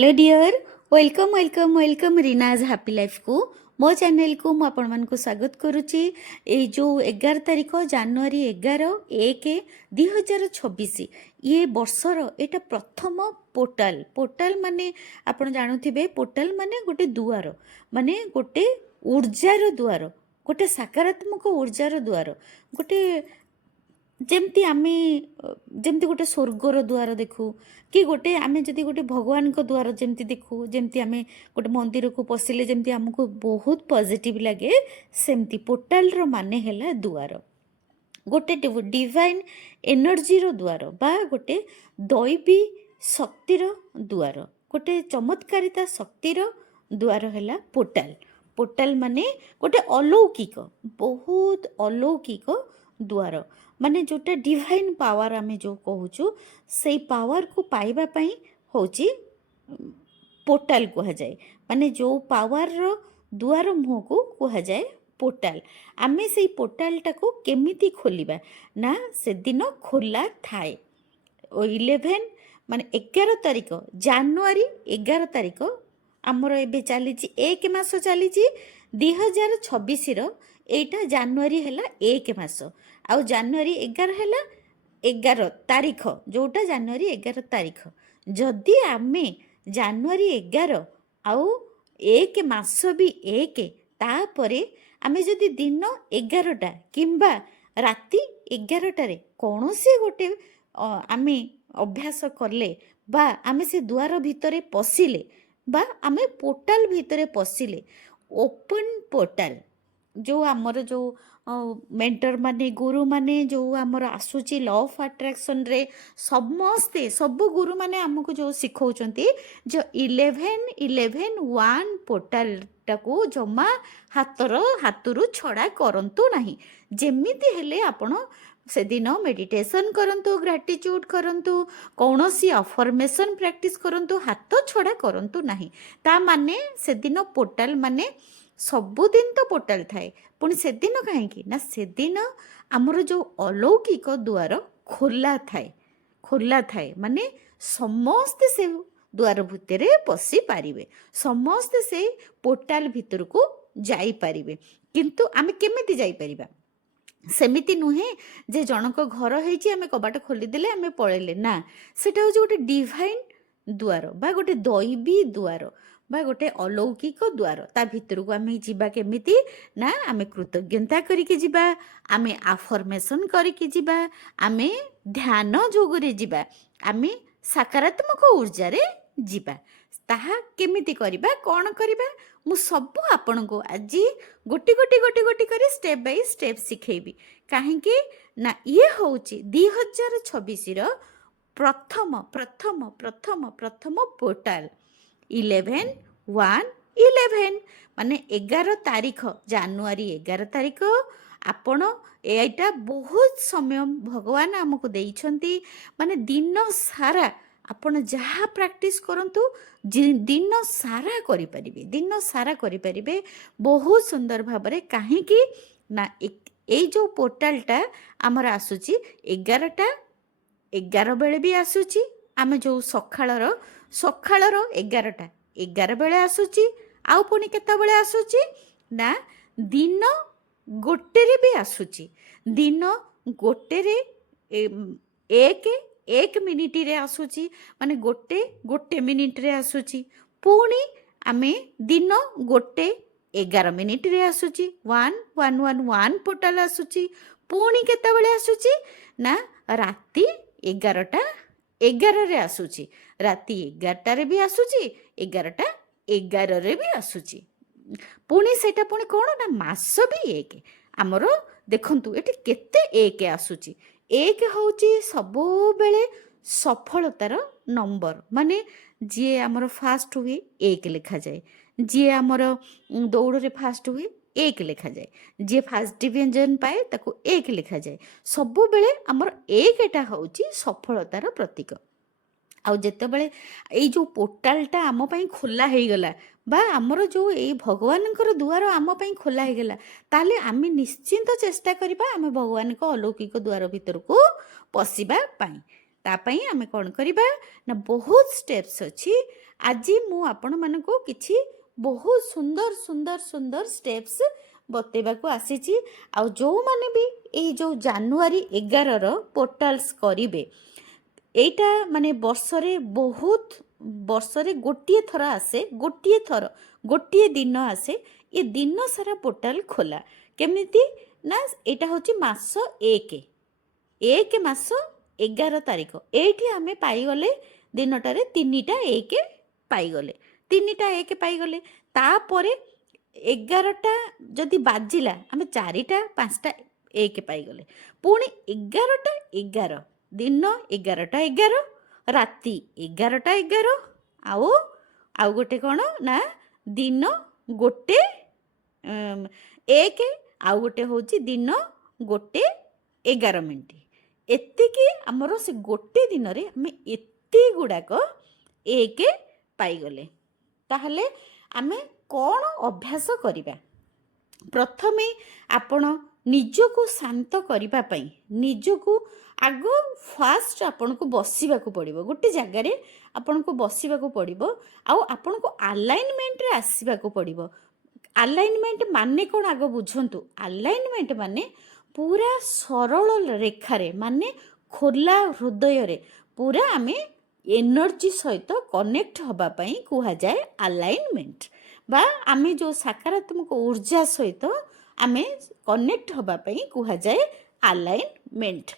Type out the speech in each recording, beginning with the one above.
Hello dear welcome welcome welcome Reena's happy life को मो channel को मु आपण मानक स्वागत करुच्ची। ये जो 11 तारीख जनवरी 11/1/2026 ये वर्षर एटा प्रथम पोर्टाल पोर्टाल माने आपण जानुथिबे पोर्टाल माने गोटे दुआर माने गोटे ऊर्जार दुआर गोटे सकारात्मक ऊर्जार दुआर गोटे ଯେମିତି ଆମେ ଯେମିତି ଗୋଟେ ସ୍ୱର୍ଗର ଦ୍ୱାର ଦେଖୁ କି ଗୋଟେ ଆମେ ଯଦି ଗୋଟେ ଭଗବାନଙ୍କ ଦ୍ୱାର ଯେମିତି ଦେଖୁ ଯେମିତି ଆମେ ଗୋଟେ ମନ୍ଦିରକୁ ପଶିଲେ ଯେମିତି ଆମକୁ ବହୁତ ପଜିଟିଭ୍ ଲାଗେ ସେମିତି ପୋର୍ଟାଲର ମାନେ ହେଲା ଦୁଆର ଗୋଟେ ଡିଭାଇନ୍ ଏନର୍ଜିର ଦ୍ୱାର ବା ଗୋଟେ ଦୈବୀ ଶକ୍ତିର ଦ୍ୱାର ଗୋଟେ ଚମତ୍କାରିତା ଶକ୍ତିର ଦ୍ୱାର ହେଲା ପୋର୍ଟାଲ। ପୋର୍ଟାଲ ମାନେ ଗୋଟେ ଅଲୌକିକ ବହୁତ ଅଲୌକିକ द्वार माने जोटा डिवाइन पावर आमे जो कहूँ से पावर को पाइबा पई होची पोर्टाल कह जाए माने जो पावर रो द्वार मुह को कह जाए पोर्टाल। आमे से पोर्टाल टाको केमिति खोलिबा ना से दिन खोला थाए 11 माने 11 तारीख जनवरी 11 तारीख आमर एबे चली 1 मास चली 2026 एटा जनवरी है 1 मास आउ जनवरी 11 है 11 तारीख जोटा जनवरी 11 तारीख जदि आमे जनवरी 11 आउ 1 मास भी 1 तापरे आमे जदि दिन 11टा किंबा राति 11टारे कौन सी गोटे आमे अभ्यास कले बा आमे से द्वार भितरे पशिले बा आमे पोर्टाल भितरे पशिले ओपन पोर्टाल जो आमर जो मेंटर माने गुरु माने जो आमर आसूची लॉ ऑफ अट्रैक्शन रे समस्ते सब गुरु माने हमको जो सिखौचंती जो 11-11-1 पोर्टाल टाको जमा हातरू छड़ा करंतु नहीं जेमिति हेले आपण से दिन मेडिटेशन करंतु ग्रेटिट्यूड करंतु कौनसी अफर्मेशन प्रैक्टिस करंतु हाथ छड़ा करंतु नहीं ता माने से दिन पोर्टाल माने सबुदिन तो पोर्टाल थाए पुणी से दिन कहीं ना से दिन आमर जो अलौकिक द्वार खोला थाए माने समस्ते से द्वार भितर पशि पारिबे समस्ते से पोर्टाल भितर को जाई पारिबे किंतु आमे केमिति जाई परिबा सेमिति नुहे जे जनक घर होइछि आमे कबाट खोलीदेले आमे पळेले ना सेटा होछि गोटे डिवाइन द्वार बा गोटे दैवी द्वार बा गोटे अलौकिक द्वार ता भितर को आमे जीवा केमिति ना आमे कृतज्ञता करिके जीवा आमे आफर्मेशन करिके जीवा आमे ध्यान जोगरे जीवा आमे सकारात्मक ऊर्जा रे जीवा ताहा केमिति करिबा कोन करिबा मु सब आपण को आज गोटी गोटी गोटी गोटी करे स्टेप बाय स्टेप सिखेबी काहेकि ना ये होची 2026 रो प्रथम प्रथम प्रथम प्रथम पोर्टाल 11-1-11 माने 11 तारीख जनवरी 11 तारीख आपण एटा बहुत समय भगवान हमको देइछंती माने दिन सारा आपण जहाँ प्रैक्टिस करंतु दिन सारा करि परिबे बहुत सुंदर भाबरे काहेकि ना ए जो पोर्टालटा हमर आसुची 11 बेले भी आसुची आमे जो सखाळर 11 बेले आसुची आउ पुणी केता बेले आसुची ना दिन गोटेरे भी आसुची दिन गोटेरे 1 मिनिट रे आसुची माने गोटे मिनिट रे आसुची पुणी आमे दिन गोटे 11 मिनिट रे आसुची 1-1-1-1 पोर्टाल आसुची पुणी केता बेले आसुची ना राति 11टा 11 रे आसुची राति 11टा रे भी आसुची 11टा 11 रे भी आसुची पुणी सेटा पुणी कोन ना मास भी 1 हमर देखंतु एटी केते 1 आसुची 1 होची सबो बेले सफलतार नंबर माने जे हमर फास्ट हुए 1 लिखा जाए जे हमर दौड़ रे फास्ट हुए 1 लिखा जाए जे फास्ट डिवीजन पाए ताको 1 लिखा जाए सबु बेले हमर 1टा होची सफलतार प्रतीक आउ जेते बेले ए जो पोर्टालटा आम पई खोला हे गला बा आमर जो ए भगवानकर द्वार आम पई खोला हे गला ताले आमे निश्चिंत चेष्टा करिबा आमे भगवान को अलौकिक द्वार भीतर को पसिबा पई तापाई आमे कौन करिबा ना बहुत स्टेप्स अच्छी ଆଜି ମୁଁ ଆପଣମାନଙ୍କୁ କିଛି ବହୁତ ସୁନ୍ଦର ସୁନ୍ଦର ସୁନ୍ଦର ଷ୍ଟେପ୍ସ ବତେଇବାକୁ ଆସିଛି। ଆଉ ଯେଉଁମାନେ ବି ଏଇ ଯେଉଁ ଜାନୁଆରୀ 11ର ପୋର୍ଟାଲ୍ସ କରିବେ, ଏଇଟା ମାନେ ବର୍ଷରେ ଗୋଟିଏ ଥର ଆସେ, ଗୋଟିଏ ଦିନ ଆସେ। ଏ ଦିନ ସାରା ପୋର୍ଟାଲ୍ ଖୋଲା। କେମିତି ନା ଏଇଟା ହେଉଛି ମାସ 1 ମାସ 11 ତାରିଖ। ଏଇଠି ଆମେ ପାଇଗଲେ ଦିନଟାରେ 3ଟା 1 ପାଇଗଲେ, 3ଟା 1 ପାଇଗଲେ। ତାପରେ 11ଟା ଯଦି ବାଜିଲା ଆମେ 4ଟା 5ଟା 1 ପାଇଗଲେ। ପୁଣି 11ଟା 11 ଦିନ 11ଟା 11 ରାତି 11ଟା 11 ଆଉ ଗୋଟେ କ'ଣ ନା ଦିନ 1 ଆଉ ଗୋଟେ ହେଉଛି ଦିନ 1:11। ଏତିକି ଆମର ସେ ଗୋଟେ ଦିନରେ ଆମେ ଏତେ ଗୁଡ଼ାକ 1 ପାଇଗଲେ। ତାହେଲେ ଆମେ କ'ଣ ଅଭ୍ୟାସ କରିବା? ପ୍ରଥମେ ଆପଣ ନିଜକୁ ଶାନ୍ତ କରିବା ପାଇଁ ନିଜକୁ ଆଗ ଫାଷ୍ଟ ଆପଣଙ୍କୁ ବସିବାକୁ ପଡ଼ିବ, ଗୋଟେ ଜାଗାରେ ଆପଣଙ୍କୁ ବସିବାକୁ ପଡ଼ିବ। ଆଉ ଆପଣଙ୍କୁ ଆଲାଇନମେଣ୍ଟରେ ଆସିବାକୁ ପଡ଼ିବ। ଆଲାଇନମେଣ୍ଟ ମାନେ କ'ଣ ଆଗ ବୁଝନ୍ତୁ। ଆଲାଇନମେଣ୍ଟ ମାନେ ପୁରା ସରଳ ରେଖାରେ, ମାନେ ଖୋଲା ହୃଦୟରେ ପୁରା ଆମେ ଏନର୍ଜି ସହିତ କନେକ୍ଟ ହେବା ପାଇଁ କୁହାଯାଏ ଆଲାଇନମେଣ୍ଟ। ବା ଆମେ ଯେଉଁ ସକାରାତ୍ମକ ଉର୍ଜା ସହିତ ଆମେ କନେକ୍ଟ ହେବା ପାଇଁ କୁହାଯାଏ ଆଲାଇନମେଣ୍ଟ।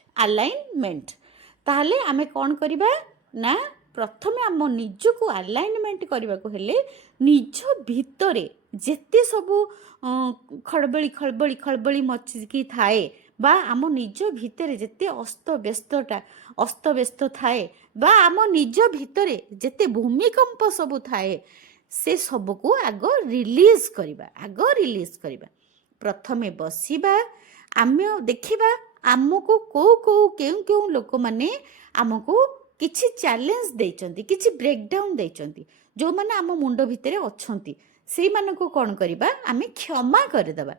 ତାହେଲେ ଆମେ କ'ଣ କରିବା ନା ପ୍ରଥମେ ଆମ ନିଜକୁ ଆଲାଇନମେଣ୍ଟ କରିବାକୁ ହେଲେ ନିଜ ଭିତରେ ଯେତେ ସବୁ ଖଳବଳି ମଚିକି ଥାଏ, ବା ଆମ ନିଜ ଭିତରେ ଯେତେ ଅସ୍ତବ୍ୟସ୍ତ ଥାଏ, ବା ଆମ ନିଜ ଭିତରେ ଯେତେ ଭୂମିକମ୍ପ ସବୁ ଥାଏ, ସେ ସବୁକୁ ଆଗ ରିଲିଜ୍ କରିବା। ପ୍ରଥମେ ବସିବା। ଆମେ ଦେଖିବା ଆମକୁ କେଉଁ ଲୋକମାନେ ଆମକୁ କିଛି ଚ୍ୟାଲେଞ୍ଜ ଦେଇଛନ୍ତି, କିଛି ବ୍ରେକ୍ଡାଉନ୍ ଦେଇଛନ୍ତି, ଯେଉଁମାନେ ଆମ ମୁଣ୍ଡ ଭିତରେ ଅଛନ୍ତି, ସେଇମାନଙ୍କୁ କ'ଣ କରିବା? ଆମେ କ୍ଷମା କରିଦେବା।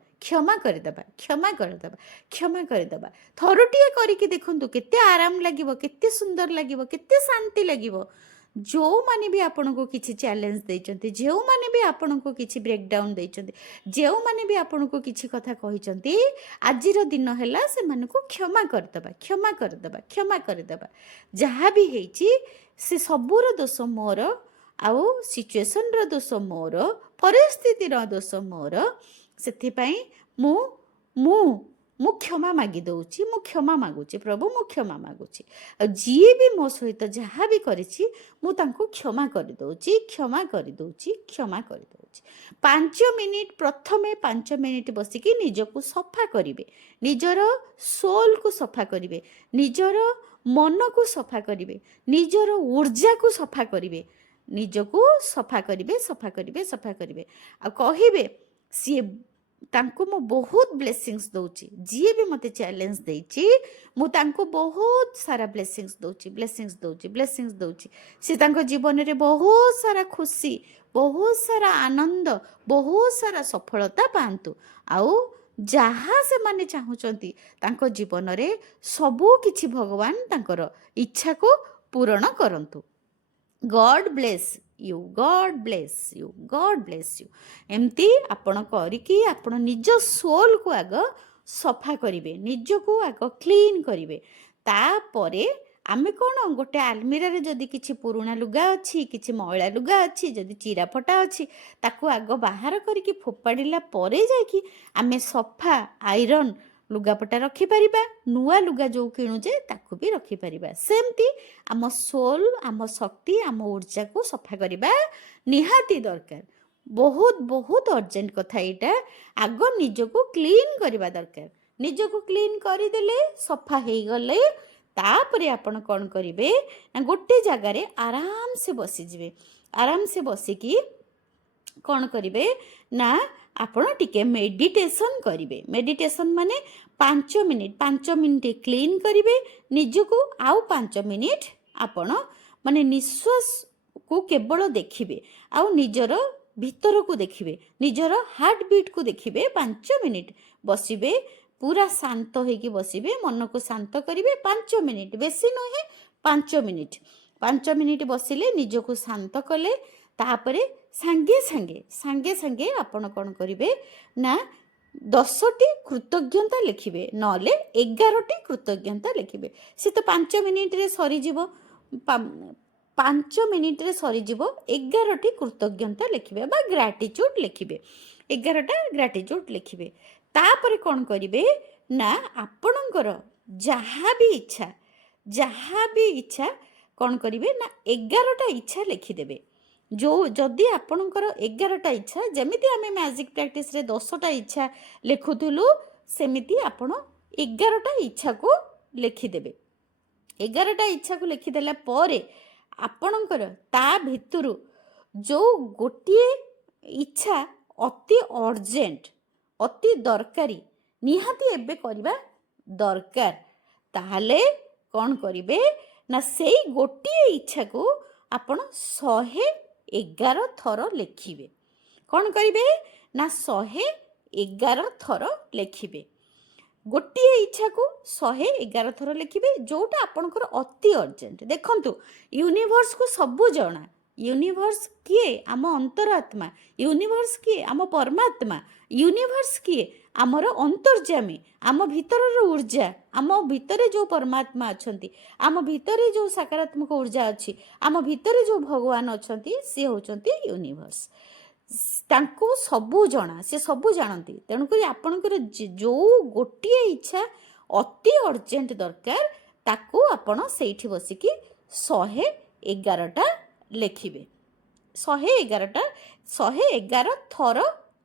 ଥରୁଟିଏ କରିକି ଦେଖନ୍ତୁ, କେତେ ଆରାମ ଲାଗିବ, କେତେ ସୁନ୍ଦର ଲାଗିବ, କେତେ ଶାନ୍ତି ଲାଗିବ। ଯେଉଁମାନେ ବି ଆପଣଙ୍କୁ କିଛି ଚ୍ୟାଲେଞ୍ଜ ଦେଇଛନ୍ତି, ଯେଉଁମାନେ ବି ଆପଣଙ୍କୁ କିଛି ବ୍ରେକ୍ଡାଉନ୍ ଦେଇଛନ୍ତି, ଯେଉଁମାନେ ବି ଆପଣଙ୍କୁ କିଛି କଥା କହିଛନ୍ତି, ଆଜିର ଦିନ ହେଲା ସେମାନଙ୍କୁ କ୍ଷମା କରିଦେବା। ଯାହା ବି ହେଇଛି ସେ ସବୁର ଦୋଷ ମୋର, ଆଉ ସିଚୁଏସନ୍ର ଦୋଷ ମୋର, ପରିସ୍ଥିତିର ଦୋଷ ମୋର। ସେଥିପାଇଁ ମୁଁ କ୍ଷମା ମାଗି ଦେଉଛି, ମୁଁ କ୍ଷମା ମାଗୁଛି ପ୍ରଭୁ, ମୁଁ କ୍ଷମା ମାଗୁଛି। ଆଉ ଯିଏ ବି ମୋ ସହିତ ଯାହା ବି କରିଛି ମୁଁ ତାଙ୍କୁ କ୍ଷମା କରିଦେଉଛି। 5 ମିନିଟ୍, ପ୍ରଥମେ 5 ମିନିଟ୍ ବସିକି ନିଜକୁ ସଫା କରିବେ, ନିଜର ସୋଲ୍କୁ ସଫା କରିବେ, ନିଜର ମନକୁ ସଫା କରିବେ, ନିଜର ଉର୍ଜାକୁ ସଫା କରିବେ, ନିଜକୁ ସଫା କରିବେ। ଆଉ କହିବେ ତାଙ୍କୁ ମୁଁ ବହୁତ ବ୍ଲେସିଂସ୍ ଦେଉଛି। ଯିଏ ବି ମୋତେ ଚ୍ୟାଲେଞ୍ଜ ଦେଇଛି ମୁଁ ତାଙ୍କୁ ବହୁତ ସାରା ବ୍ଲେସିଂସ୍ ଦେଉଛି। ସେ ତାଙ୍କ ଜୀବନରେ ବହୁତ ସାରା ଖୁସି, ବହୁତ ସାରା ଆନନ୍ଦ, ବହୁତ ସାରା ସଫଳତା ପାଆନ୍ତୁ। ଆଉ ଯାହା ସେମାନେ ଚାହୁଁଛନ୍ତି ତାଙ୍କ ଜୀବନରେ ସବୁ କିଛି ଭଗବାନ ତାଙ୍କର ଇଚ୍ଛାକୁ ପୂରଣ କରନ୍ତୁ। ଗଡ୍ ବ୍ଲେସ୍ ୟୁ। ଏମିତି ଆପଣ କରିକି ଆପଣ ନିଜ ସୋଲ୍କୁ ଆଗ ସଫା କରିବେ, ନିଜକୁ ଆଗ କ୍ଲିନ୍ କରିବେ। ତାପରେ ଆମେ କ'ଣ, ଗୋଟେ ଆଲମିରାରେ ଯଦି କିଛି ପୁରୁଣା ଲୁଗା ଅଛି, କିଛି ମଇଳା ଲୁଗା ଅଛି, ଯଦି ଚିରା ଫଟା ଅଛି, ତାକୁ ଆଗ ବାହାର କରିକି ଫୋପାଡ଼ିଲା ପରେ ଯାଇକି ଆମେ ସଫା ଆଇରନ୍ ଲୁଗାପଟା ରଖିପାରିବା। ନୂଆ ଲୁଗା ଯେଉଁ କିଣୁଛେ ତାକୁ ବି ରଖିପାରିବା। ସେମିତି ଆମ ସୋଲ୍, ଆମ ଶକ୍ତି, ଆମ ଉର୍ଜାକୁ ସଫା କରିବା ନିହାତି ଦରକାର। ବହୁତ ଅର୍ଜେଣ୍ଟ କଥା ଏଇଟା। ଆଗ ନିଜକୁ କ୍ଲିନ୍ କରିବା ଦରକାର। ନିଜକୁ କ୍ଲିନ୍ କରିଦେଲେ, ସଫା ହେଇଗଲେ, ତାପରେ ଆପଣ କ'ଣ କରିବେ ନା ଗୋଟେ ଜାଗାରେ ଆରାମସେ ବସିଯିବେ। ଆରାମସେ ବସିକି କ'ଣ କରିବେ ନା ଆପଣ ଟିକେ ମେଡ଼ିଟେସନ୍ କରିବେ। ମେଡ଼ିଟେସନ୍ ମାନେ 5 ମିନିଟ୍ କ୍ଲିନ୍ କରିବେ ନିଜକୁ। ଆଉ 5 ମିନିଟ୍ ଆପଣ ମାନେ ନିଶ୍ୱାସକୁ କେବଳ ଦେଖିବେ, ଆଉ ନିଜର ଭିତରକୁ ଦେଖିବେ, ନିଜର ହାର୍ଟ ବିଟ୍କୁ ଦେଖିବେ। 5 ମିନିଟ୍ ବସିବେ, ପୁରା ଶାନ୍ତ ହେଇକି ବସିବେ, ମନକୁ ଶାନ୍ତ କରିବେ। 5 ମିନିଟ୍, ବେଶୀ ନୁହେଁ, 5 ମିନିଟ୍। 5 ମିନିଟ୍ ବସିଲେ, ନିଜକୁ ଶାନ୍ତ କଲେ, ତାପରେ ସାଙ୍ଗେ ସାଙ୍ଗେ ସାଙ୍ଗେ ସାଙ୍ଗେ ଆପଣ କ'ଣ କରିବେ ନା 10ଟି କୃତଜ୍ଞତା ଲେଖିବେ, ନହେଲେ 11ଟି କୃତଜ୍ଞତା ଲେଖିବେ। ସେ ତ 5 ମିନିଟ୍ରେ ସରିଯିବ, 5 ମିନିଟ୍ରେ ସରିଯିବ। 11ଟି କୃତଜ୍ଞତା ଲେଖିବେ ବା ଗ୍ରାଟିଚ୍ୟୁଡ୍ ଲେଖିବେ, 11ଟା ଗ୍ରାଟିଚ୍ୟୁଡ୍ ଲେଖିବେ। ତାପରେ କ'ଣ କରିବେ ନା ଆପଣଙ୍କର ଯାହା ବି ଇଚ୍ଛା କ'ଣ କରିବେ ନା 11ଟା ଇଚ୍ଛା ଲେଖିଦେବେ। ଯଦି ଆପଣଙ୍କର 11ଟା ଇଚ୍ଛା, ଯେମିତି ଆମେ ମ୍ୟାଜିକ୍ ପ୍ରାକ୍ଟିସ୍ରେ 10ଟା ଇଚ୍ଛା ଲେଖୁଥିଲୁ, ସେମିତି ଆପଣ 11ଟା ଇଚ୍ଛାକୁ ଲେଖିଦେବେ। 11ଟା ଇଚ୍ଛାକୁ ଲେଖିଦେଲା ପରେ ଆପଣଙ୍କର ତା ଭିତରୁ ଯେଉଁ ଗୋଟିଏ ଇଚ୍ଛା ଅତି ଅର୍ଜେଣ୍ଟ, ଅତି ଦରକାରୀ, ନିହାତି ଏବେ କରିବା ଦରକାର, ତାହେଲେ କ'ଣ କରିବେ ନା ସେଇ ଗୋଟିଏ ଇଚ୍ଛାକୁ ଆପଣ 111 ଥର ଲେଖିବେ। କ'ଣ କରିବେ ନା 111 ଥର ଲେଖିବେ। ଗୋଟିଏ ଇଚ୍ଛାକୁ 111 ଥର ଲେଖିବେ, ଯେଉଁଟା ଆପଣଙ୍କର ଅତି ଅର୍ଜେଣ୍ଟ। ଦେଖନ୍ତୁ, ୟୁନିଭର୍ସକୁ ସବୁ ଜଣା। ୟୁନିଭର୍ସ କିଏ? ଆମ ଅନ୍ତରାତ୍ମା। ୟୁନିଭର୍ସ କିଏ? ଆମ ପରମାତ୍ମା। ୟୁନିଭର୍ସ କିଏ? ଆମର ଅନ୍ତର୍ଯାମୀ, ଆମ ଭିତରର ଉର୍ଜା, ଆମ ଭିତରେ ଯେଉଁ ପରମାତ୍ମା ଅଛନ୍ତି, ଆମ ଭିତରେ ଯେଉଁ ସକାରାତ୍ମକ ଉର୍ଜା ଅଛି, ଆମ ଭିତରେ ଯେଉଁ ଭଗବାନ ଅଛନ୍ତି, ସିଏ ହେଉଛନ୍ତି ୟୁନିଭର୍ସ। ତାଙ୍କୁ ସବୁ ଜଣା, ସେ ସବୁ ଜାଣନ୍ତି। ତେଣୁକରି ଆପଣଙ୍କର ଯେଉଁ ଗୋଟିଏ ଇଚ୍ଛା ଅତି ଅର୍ଜେଣ୍ଟ ଦରକାର, ତାକୁ ଆପଣ ସେଇଠି ବସିକି 111ଟା ଲେଖିବେ। 111 ଥର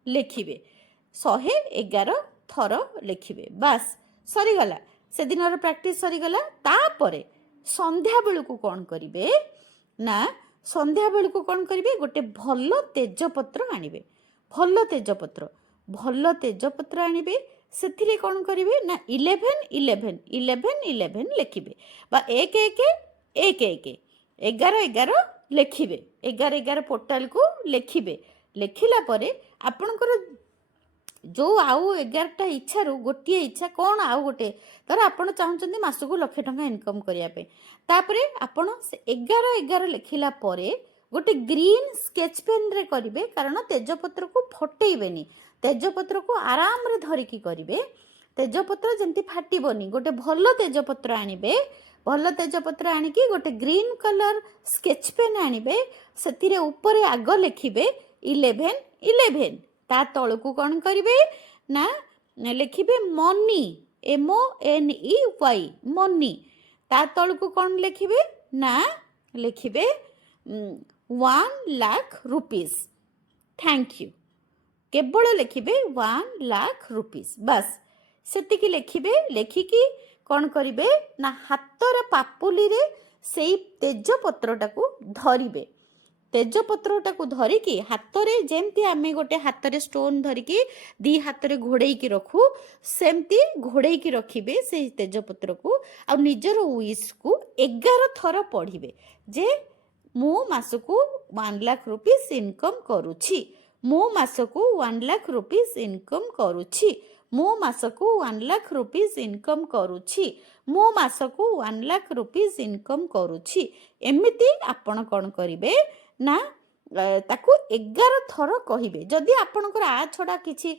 ଲେଖିବେ। 111 ଥର ଲେଖିବେ। ବାସ୍, ସରିଗଲା, ସେଦିନର ପ୍ରାକ୍ଟିସ୍ ସରିଗଲା। ତାପରେ ସନ୍ଧ୍ୟାବେଳକୁ କ'ଣ କରିବେ ନା ସନ୍ଧ୍ୟାବେଳକୁ କ'ଣ କରିବେ, ଗୋଟେ ଭଲ ତେଜପତ୍ର ଆଣିବେ। ଭଲ ତେଜପତ୍ର ଆଣିବେ। ସେଥିରେ କ'ଣ କରିବେ ନା 11 ଲେଖିବେ, ବା 1 11 ଲେଖିବେ। 11 ପୋର୍ଟାଲକୁ ଲେଖିବେ। ଲେଖିଲା ପରେ ଆପଣଙ୍କର ଯେଉଁ ଆଉ 11ଟା ଇଚ୍ଛାରୁ ଗୋଟିଏ ଇଚ୍ଛା କ'ଣ, ଆଉ ଗୋଟେ ଧର ଆପଣ ଚାହୁଁଛନ୍ତି ମାସକୁ 1,00,000 ଟଙ୍କା ଇନକମ୍ କରିବା ପାଇଁ, ତାପରେ ଆପଣ ସେ 11 ଲେଖିଲା ପରେ ଗୋଟେ ଗ୍ରୀନ୍ ସ୍କେଚ୍ ପେନ୍ରେ କରିବେ, କାରଣ ତେଜପତ୍ରକୁ ଫଟେଇବେନି, ତେଜପତ୍ରକୁ ଆରାମରେ ଧରିକି କରିବେ। ତେଜପତ୍ର ଯେମିତି ଫାଟିବନି, ଗୋଟେ ଭଲ ତେଜପତ୍ର ଆଣିବେ। ଭଲ ତେଜପତ୍ର ଆଣିକି ଗୋଟେ ଗ୍ରୀନ୍ କଲର୍ ସ୍କେଚ୍ ପେନ୍ ଆଣିବେ। ସେଥିରେ ଉପରେ ଆଗ ଲେଖିବେ 11। ତା ତଳକୁ କ'ଣ କରିବେ ନା ଲେଖିବେ ମନି, MONEY, ମନି। ତା ତଳକୁ କ'ଣ ଲେଖିବେ ନା ଲେଖିବେ 1,00,000 rupees, ଥ୍ୟାଙ୍କ ୟୁ। କେବଳ ଲେଖିବେ 1,00,000 rupees, ବାସ୍ ସେତିକି ଲେଖିବେ। ଲେଖିକି କ'ଣ କରିବେ ନା ହାତର ପାପୁଲିରେ ସେଇ ତେଜପତ୍ରଟାକୁ ଧରିବେ। ତେଜପତ୍ରଟାକୁ ଧରିକି ହାତରେ, ଯେମିତି ଆମେ ଗୋଟେ ହାତରେ ଷ୍ଟୋନ୍ ଧରିକି 2 ହାତରେ ଘୋଡ଼େଇକି ରଖୁ, ସେମିତି ଘୋଡ଼େଇକି ରଖିବେ ସେଇ ତେଜପତ୍ରକୁ। ଆଉ ନିଜର ୱିଶ୍କୁ 11 ଥର ପଢ଼ିବେ ଯେ ମୁଁ ମାସକୁ 1,00,000 rupees ଇନକମ୍ କରୁଛି, ମୁଁ ମାସକୁ 1,00,000 rupees ଇନକମ୍ କରୁଛି, ମୁଁ ମାସକୁ 1,00,000 rupees ଇନକମ୍ କରୁଛି, ମୁଁ ମାସକୁ 1,00,000 rupees ଇନକମ୍ କରୁଛି। ଏମିତି ଆପଣ କ'ଣ କରିବେ ନା ତାକୁ 11 ଥର କହିବେ। ଯଦି ଆପଣଙ୍କର ଆ ଛଡ଼ା କିଛି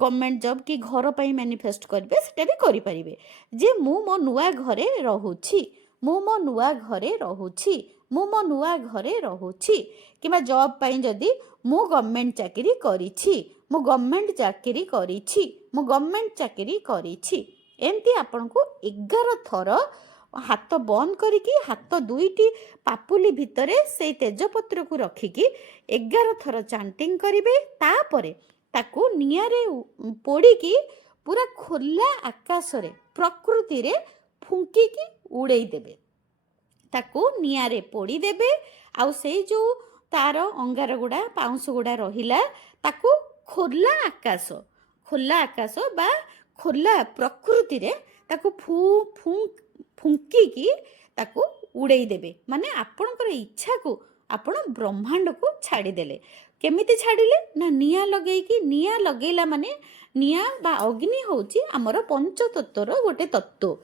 ଗଭର୍ଣ୍ଣମେଣ୍ଟ ଜବ୍ କି ଘର ପାଇଁ ମ୍ୟାନିଫେଷ୍ଟ କରିବେ, ସେଟା ବି କରିପାରିବେ ଯେ ମୁଁ ମୋ ନୂଆ ଘରେ ରହୁଛି, ମୁଁ ମୋ ନୂଆ ଘରେ ରହୁଛି, ମୁଁ ମୋ ନୂଆ ଘରେ ରହୁଛି। କିମ୍ବା ଜବ୍ ପାଇଁ ଯଦି ମୁଁ ଗଭର୍ଣ୍ଣମେଣ୍ଟ ଚାକିରି କରିଛି, ମୁଁ ଗଭର୍ଣ୍ଣମେଣ୍ଟ ଚାକିରି କରିଛି, ମୁଁ ଗଭର୍ଣ୍ଣମେଣ୍ଟ ଚାକିରି କରିଛି। ଏମିତି ଆପଣଙ୍କୁ 11 ଥର ହାତ ବନ୍ଦ କରିକି, ହାତ 2ଟି ପାପୁଲି ଭିତରେ ସେଇ ତେଜପତ୍ରକୁ ରଖିକି 11 ଥର ଚାଣ୍ଟିଂ କରିବେ। ତାପରେ ତାକୁ ନିଆଁରେ ପୋଡ଼ିକି ପୁରା ଖୋଲା ଆକାଶରେ, ପ୍ରକୃତିରେ ଫୁଙ୍କିକି ଉଡ଼େଇ ଦେବେ। ତାକୁ ନିଆଁରେ ପୋଡ଼ିଦେବେ। ଆଉ ସେଇ ଯେଉଁ ତାର ଅଙ୍ଗାର ଗୁଡ଼ା, ପାଉଁଶ ଗୁଡ଼ା ରହିଲା, ତାକୁ ଖୋଲା ଆକାଶ ବା ଖୋଲା ପ୍ରକୃତିରେ ତାକୁ ଫୁଙ୍କିକି ତାକୁ ଉଡ଼େଇ ଦେବେ। ମାନେ ଆପଣଙ୍କର ଇଚ୍ଛାକୁ ଆପଣ ବ୍ରହ୍ମାଣ୍ଡକୁ ଛାଡ଼ିଦେଲେ। କେମିତି ଛାଡ଼ିଲେ ନା ନିଆଁ ଲଗେଇକି। ନିଆଁ ଲଗେଇଲା ମାନେ, ନିଆଁ ବା ଅଗ୍ନି ହେଉଛି ଆମର ପଞ୍ଚତତ୍ତ୍ୱର ଗୋଟେ ତତ୍ତ୍ୱ,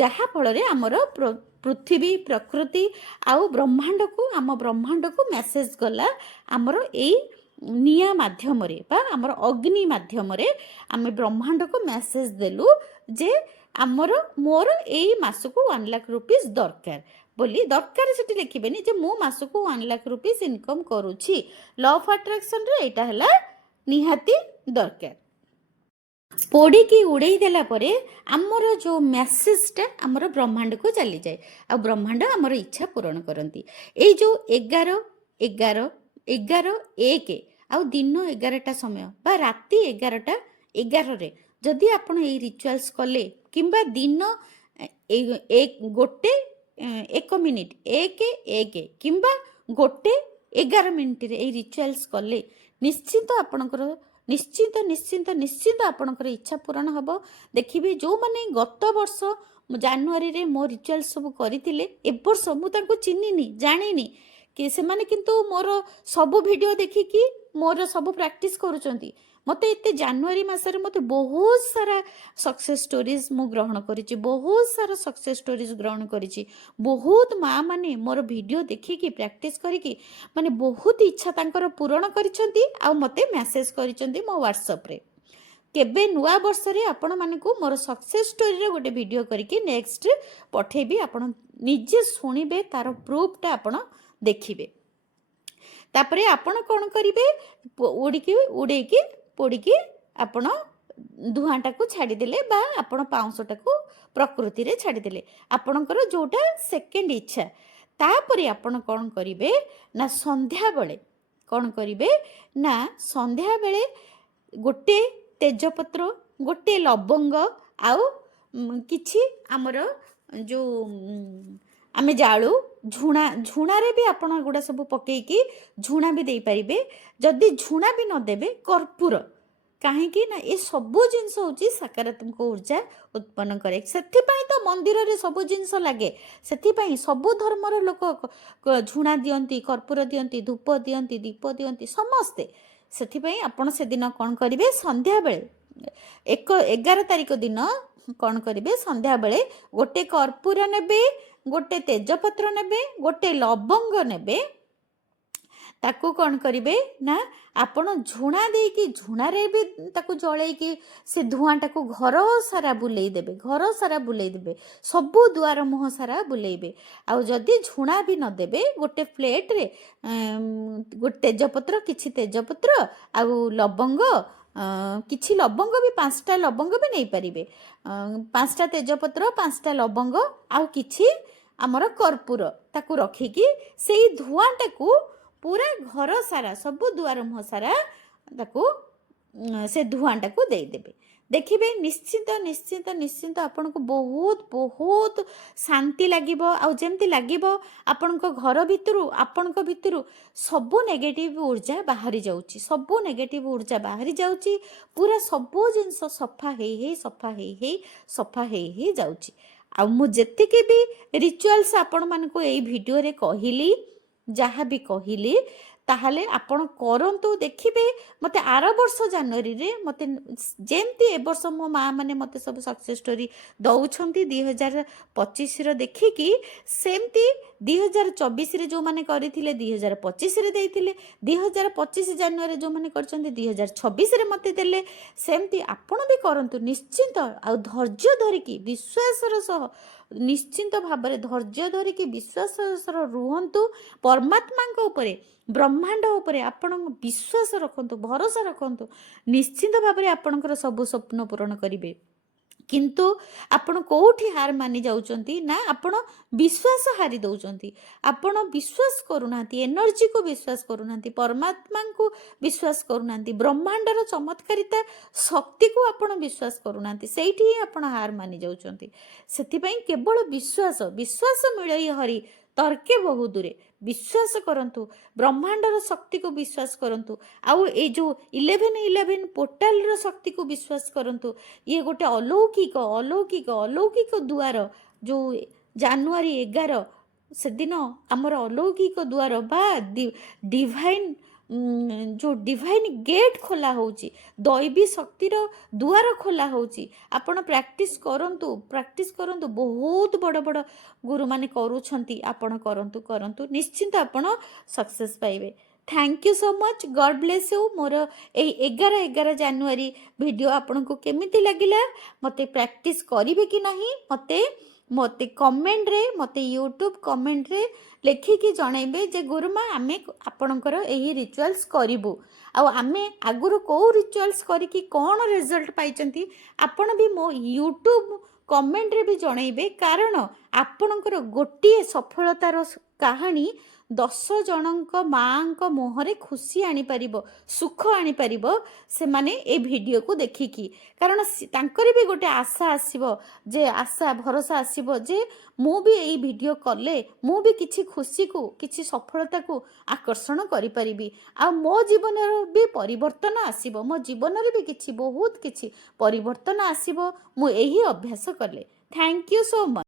ଯାହାଫଳରେ ଆମର पृथ्वी प्रकृति आउ ब्रह्मांड को आम ब्रह्मांड को मेसेज गला आमर ए निया माध्यम रे बा आमर अग्नि माध्यम रे आम ब्रह्मांड को मेसेज देलु जे आमर मोर ए मासको 1 लाख रुपीस दरकार बोली दरकार से लिखिबेनी जे मो मासको 1 लाख रुपीस इनकम करूछि लॉ ऑफ अट्रैक्शन रे एटा हला निहाती दरकार पोड़ी की उड़े देला परे आमर जो मेसेजटा आमर ब्रह्मांड को चली जाए आ ब्रह्मांड आमर इच्छा पूरण करती ए जो 11 11 11 1 आ दिन 11टा समय बा राति 11टा 11 रे जदि आपण ए रिचुअल्स कले किंबा दिन एक गोटे 1 मिनिट 1 1 किंबा गोटे 11 मिनिट रे ए रिचुअल्स कले निश्चित आपणकर निश्चिंत निश्चिंत निश्चिंत आपणकर इच्छा पूरण हम देखिए जो मैंने गत वर्ष जानुआरी रे मो रिचुअल सब करथिले ए वर्ष मु तांको चिन्हिनी जानिनी कि से माने किंतु मोर सब वीडियो देखिकी मोर सब प्रैक्टिस करूचंती मते एते जानुआरी मासरे मते बहुत सारा सक्सेस स्टोरीज मु ग्रहण करिछि बहुत सारा सक्सेस स्टोरीज ग्रहण करिछि बहुत माँ माने मोर वीडियो देखिकी प्रैक्टिस करिकी माने बहुत इच्छा तांकर पूरण करिसंती आ मते मेसेज करिसंती मो व्हाट्सएप रे केबे नुआ वर्ष रे आपण मानकू मोर सक्सेस स्टोरी रे गोटे वीडियो करिकी नेक्स्ट पठेबी आपण निजे सुनिबे तार प्रूफटा आपण देखिबे तापरे आपण कोन करिवे उड़ेकी पोड़ीकी आपण धुआंटा को छाड़ीदेले बा आपण पाउंसटा को प्रकृति रे छाड़ीदेले आपणकर जोटा सेकेंड इच्छा तापरे आपण कोन करिवे ना संध्या बेले कोन करिवे ना संध्या बेले गोटे तेजपत्र गोटे लवंग आउ किछि आमर जो आमे जालू झुणा झुणा रे भी आपण गुडा सब पकेकी झुणा भी दे पारिबे जदि झुणा भी न देबे कर्पूर काहेकि ना ये सब जिनस होची सकारात्मक ऊर्जा उत्पन्न करे सेथि पई तो मंदिर रे सब जिनस लागे सेथि पई सब धर्मर लोक झुणा दियंती कर्पूर दियंती धूप दियंती दीप दियंती समस्ते सेथि पई आपण से दिन कोन करिवे संध्या बेले 11 तारिख दिन कोन करिवे संध्या बेले गोटे कर्पूर नेबे गोटे तेजपत्र नेबे गोटे लवंग नेबे ताकू कौन करिवे ना आपण झुणा देकी झुणा रे भी ताकू जळेकी से धुआंटा को घर सारा बुलेई देबे घर सारा बुलेई देबे सबु द्वार मुह सारा बुलेइबे आ जदि झुणा भी न देबे गोटे प्लेट रे गोटे तेजपत्र किछि तेजपत्र आ लवंग किछि लवंग भी 5टा लवंग भी नहीं पारिबे 5टा तेजपत्र 5टा लवंग आ किछि आमर कर्पूर ताकू रखिकी से धुआंटा को पूरा घर सारा सबु द्वार मुह सारा ताकू से धुआंटा को दे देबे देखिबे निश्चिंत निश्चिंत निश्चिंत आपन को बहुत बहुत शांति लागिबो आ जेमती लागिबो आपन को घर भितरु आपन को भितरु सबु नेगेटिव ऊर्जा बाहरी जाउची सबु नेगेटिव ऊर्जा बाहरी जाउची पूरा सबु जिंस सफा हेई जाउची आ मु जेतिके भी रिचुअल्स आपण मन को एई वीडियो रे कहिली जहाँ भी कहली ताहले आपण करंतु देखिबे मते आर वर्ष जनवरी रे मते जेमती ए वर्ष मो माँ माने मते सब सक्सेस स्टोरी दउछंती 2025 रो देखिकी सेमती 2024 रे जो माने करिथिले 2025 रे देइथिले 2025 जनवरी जो माने करचंती 2026 रे मते देले सेमती आपण भी करंतु निश्चिंत आ धैर्य धरिकी विश्वास रो सह निश्चिंत भाବରେ धैर्य धरिकी विश्वास रुहंतु परमात्मा उपरे ब्रह्मांड उपरे आपण विश्वास रखंतु भरोसा रखंतु निश्चिंत भाବରେ आपणकर सब स्वप्न पूरण करिवे किंतु आपण कोठी हार मानि जाउचंती ना आपण विश्वास हारी दउचंती आपण विश्वास करूनांती एनर्जी को विश्वास करूनांती परमात्मा को विश्वास करूनांती ब्रह्मांडर चमत्कारिता शक्ति को आपण विश्वास करूनांती सेठी आपण हार मानि जाउचंती सेति पई केवल विश्वास विश्वास मिलई हरि तर्के बहु दूरे विश्वास करंतु ब्रह्मांडर शक्ति को विश्वास करंतु आउ ए जो 1111 पोर्टाल रो शक्ति को विश्वास करंतु ये गोटे अलौकिक अलौकिक अलौकिक द्वार जो जानुआरी 11 से दिन आमर अलौकिक द्वार बा डिवाइन जो डिवाइन गेट खोला होची दैवी शक्तिर दुआर खोला होची आपण प्रैक्टिस करंतु बहुत बड़ बड़ गुरु माने करूछंती आपण करंतु करंतु निश्चिंत आपण सक्सेस पाइबे। Thank you so much, god bless you. मोर ए 11 जानुआरी वीडियो आपन को केमिति लागिला मते प्रैक्टिस करिवे कि नहीं मते कमेंट रे मते यूट्यूब कमेंट रे लेखिकी जनइबे जे गुरुमा आमे आपणकर एही रिचुअल्स करिबु आमे आगुरु को रिचुअल्स करिकी कोन रिजल्ट पाइचंती आपण भी मो यूट्यूब कमेंट रे भी जनइबे कारण आपणकर गोटिए सफलतार कहानी 10 जनक माँ मुहरे खुशी आनी पारिबो सुख आनी पारिबो से माने ए वीडियो को देखिकी कारण तांकर भी गोटे आशा आसीबो जे आशा भरोसा आसीबो जे मु भी ए वीडियो कले मु भी किछि खुशी को किछि सफलता को आकर्षण करि परिबी आ मो जीवन भी परिवर्तन आसीबो मो जीवन रे भी किछि बहुत किछि परिवर्तन आसीबो मु एही अभ्यास कले। Thank you so much.